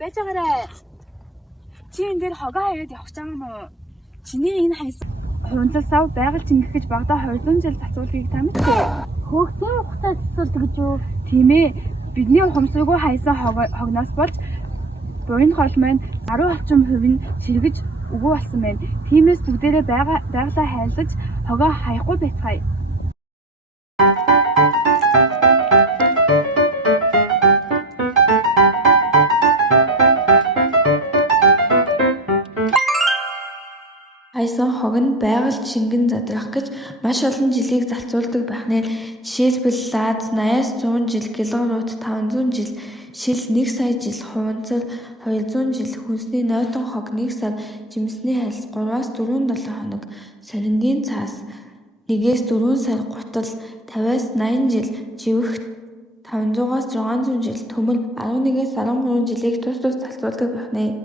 байж байгаарай. Чи энэ дээр хогоо хаяад явах гэж байгаа юм уу? Чиний энэ хайсан хувцасаа байгаль чингэх гэж багада 200 жил зацуулгийг та мэдээ. Хөөгцийн хугацаа засуулдаг гэж юу? Тийм ээ. Бидний ухамсаргүй хайсан хогноос болж буйн гол маань 10% нь сэргэж өгөө болсон байна. Тиймээс бүгдээрээ байгалаа хайлаж хогоо хаяхгүй байцгаая. Хайсан хог нь байгаль шингэн задрах гэж маш олон жилийг залцуулдаг байх нэ. Жишээлбэл лаз 80-100 жил, гэлгарууд 500 жил, шил 1 сая жил, хуванцар 200 жил, хүнсний нойтон хог 1 сар, жимсний хальс 3-4 хоног, сонингийн цаас 1-4 сар, гутал 50-80 жил, живэх 500-600 жил, төмөр 11-13 жилийг тус залцуулдаг байх нэ.